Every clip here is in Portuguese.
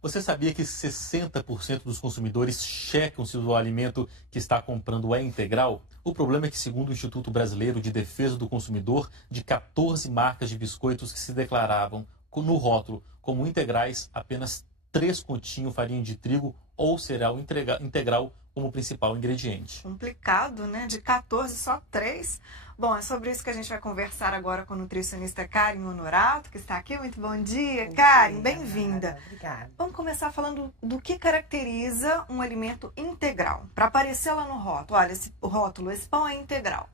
Você sabia que 60% dos consumidores checam se o alimento que está comprando é integral? O problema é que, segundo o Instituto Brasileiro de Defesa do Consumidor, de 14 marcas de biscoitos que se declaravam no rótulo como integrais, apenas 3 continham farinha de trigo ou cereal integral como principal ingrediente. Complicado, né? De 14, só 3. Bom, é sobre isso que a gente vai conversar agora com a nutricionista Karen Honorato, que está aqui. Muito bom dia, Karen, bem-vinda. Obrigada. Vamos começar falando do que caracteriza um alimento integral. Para aparecer lá no rótulo, olha, esse pão é integral.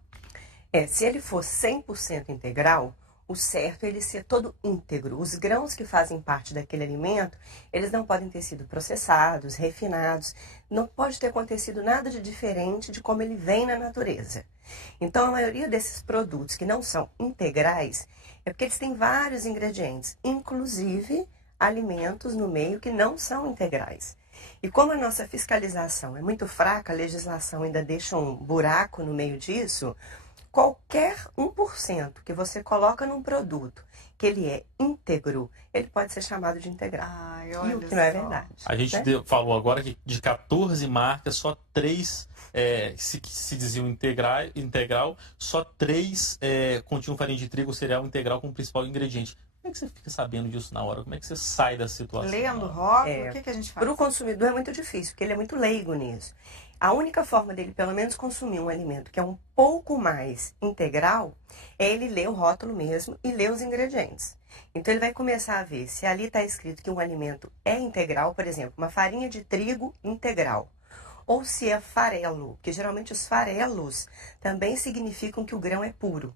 Se ele for 100% integral, o certo é ele ser todo íntegro. Os grãos que fazem parte daquele alimento, eles não podem ter sido processados, refinados, não pode ter acontecido nada de diferente de como ele vem na natureza. Então, a maioria desses produtos que não são integrais é porque eles têm vários ingredientes, inclusive alimentos no meio que não são integrais. E como a nossa fiscalização é muito fraca, a legislação ainda deixa um buraco no meio disso, qualquer 1% que você coloca num produto que ele é íntegro, ele pode ser chamado de integral. Ai, E olha o que não é só. verdade. A gente né? falou agora que de 14 marcas, só 3 se diziam integral, só 3 continham farinha de trigo ou cereal integral como principal ingrediente. Como é que você fica sabendo disso na hora? Como é que você sai da situação? Lendo o rótulo, o que a gente faz? Para o consumidor é muito difícil, porque ele é muito leigo nisso. A única forma dele, pelo menos, consumir um alimento que é um pouco mais integral, é ele ler o rótulo mesmo e ler os ingredientes. Então, ele vai começar a ver se ali está escrito que um alimento é integral, por exemplo, uma farinha de trigo integral. Ou se é farelo, que geralmente os farelos também significam que o grão é puro.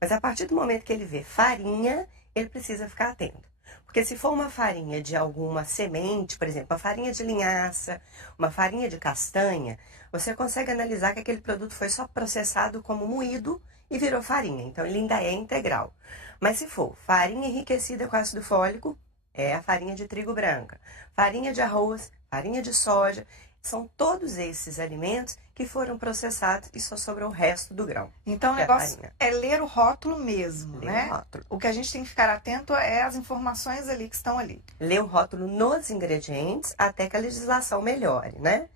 Mas a partir do momento que ele vê farinha, ele precisa ficar atento. Porque se for uma farinha de alguma semente, por exemplo, uma farinha de linhaça, uma farinha de castanha, você consegue analisar que aquele produto foi só processado como moído e virou farinha. Então, ele ainda é integral. Mas se for farinha enriquecida com ácido fólico, é a farinha de trigo branca. Farinha de arroz, farinha de soja, são todos esses alimentos que foram processados e só sobrou o resto do grão. Então, o que é a negócio farinha. é ler o rótulo mesmo, Ler né? o rótulo. O que a gente tem que ficar atento é as informações ali que estão ali. Ler o rótulo nos ingredientes até que a legislação melhore, né?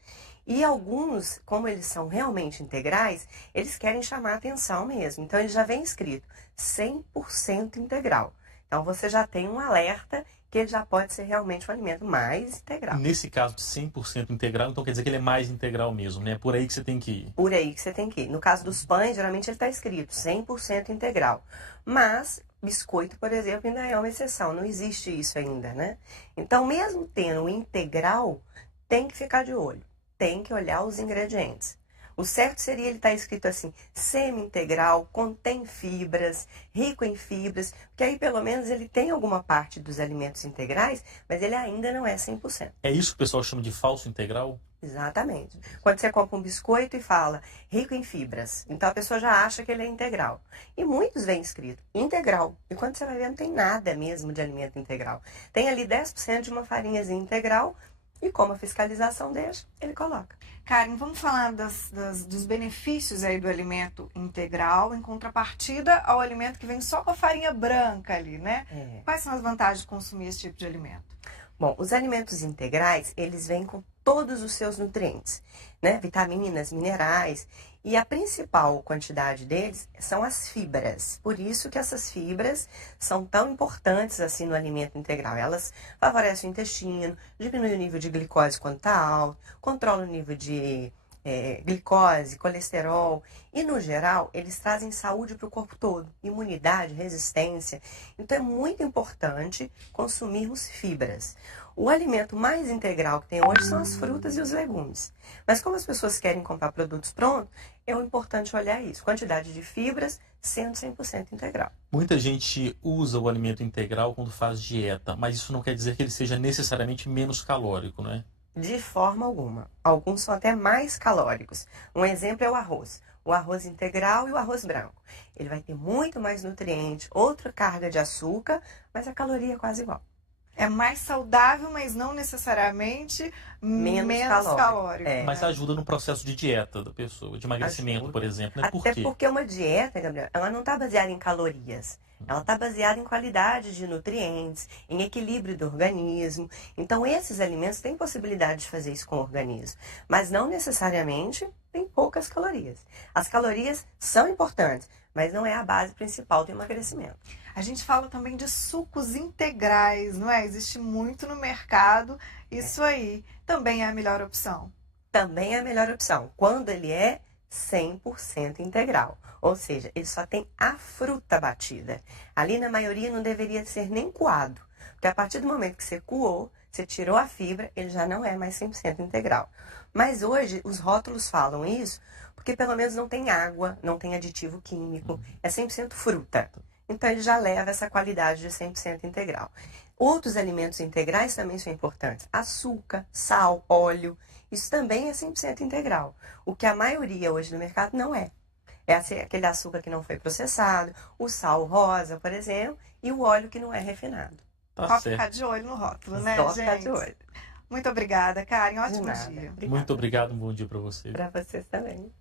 E alguns, como eles são realmente integrais, eles querem chamar a atenção mesmo. Então, ele já vem escrito 100% integral. Então, você já tem um alerta que ele já pode ser realmente um alimento mais integral. Nesse caso de 100% integral, então quer dizer que ele é mais integral mesmo, né? É por aí que você tem que ir. Por aí que você tem que ir. No caso dos pães, geralmente ele está escrito 100% integral. Mas biscoito, por exemplo, ainda é uma exceção. Não existe isso ainda, né? Então, mesmo tendo o integral, tem que ficar de olho. Tem que olhar os ingredientes. O certo seria ele estar escrito assim, semi-integral, contém fibras, rico em fibras, porque aí pelo menos ele tem alguma parte dos alimentos integrais, mas ele ainda não é 100%. É isso que o pessoal chama de falso integral? Exatamente. Quando você compra um biscoito e fala rico em fibras, então a pessoa já acha que ele é integral. E muitos vêm escrito integral. E quando você vai ver, não tem nada mesmo de alimento integral. Tem ali 10% de uma farinhazinha integral e como a fiscalização deixa, ele coloca. Karen, vamos falar dos benefícios aí do alimento integral em contrapartida ao alimento que vem só com a farinha branca ali, né? Quais são as vantagens de consumir esse tipo de alimento? Bom, os alimentos integrais, eles vêm com todos os seus nutrientes, né? Vitaminas, minerais, e a principal quantidade deles são as fibras. Por isso que essas fibras são tão importantes assim no alimento integral. Elas favorecem o intestino, diminuem o nível de glicose quando está alto, controlam o nível de glicose, colesterol e, no geral, eles trazem saúde para o corpo todo, imunidade, resistência. Então, é muito importante consumirmos fibras. O alimento mais integral que tem hoje são as frutas e os legumes. Mas como as pessoas querem comprar produtos prontos, é importante olhar isso. Quantidade de fibras, sendo 100% integral. Muita gente usa o alimento integral quando faz dieta, mas isso não quer dizer que ele seja necessariamente menos calórico, não é? De forma alguma. Alguns são até mais calóricos. Um exemplo é o arroz. O arroz integral e o arroz branco. Ele vai ter muito mais nutriente, outra carga de açúcar, mas a caloria é quase igual. É mais saudável, mas não necessariamente menos calórico. Mas ajuda no processo de dieta da pessoa, de emagrecimento, por exemplo. Né? Até porque uma dieta, Gabriel, ela não está baseada em calorias. Ela está baseada em qualidade de nutrientes, em equilíbrio do organismo. Então, esses alimentos têm possibilidade de fazer isso com o organismo. Mas não necessariamente tem poucas calorias. As calorias são importantes, mas não é a base principal do emagrecimento. A gente fala também de sucos integrais, não é? Existe muito no mercado. Isso aí também é a melhor opção. Também é a melhor opção, quando ele é 100% integral. Ou seja, ele só tem a fruta batida. Ali, na maioria, não deveria ser nem coado. Porque a partir do momento que você coou, você tirou a fibra, ele já não é mais 100% integral. Mas hoje, os rótulos falam isso porque pelo menos não tem água, não tem aditivo químico, é 100% fruta. Então, ele já leva essa qualidade de 100% integral. Outros alimentos integrais também são importantes. Açúcar, sal, óleo, isso também é 100% integral. O que a maioria hoje no mercado não é. É aquele açúcar que não foi processado, o sal rosa, por exemplo, e o óleo que não é refinado. Só ficar de olho no rótulo, né, Só gente? ficar de olho. Muito obrigada, Karen. Ótimo dia. Obrigada. Muito obrigado, um bom dia para você. Para vocês também.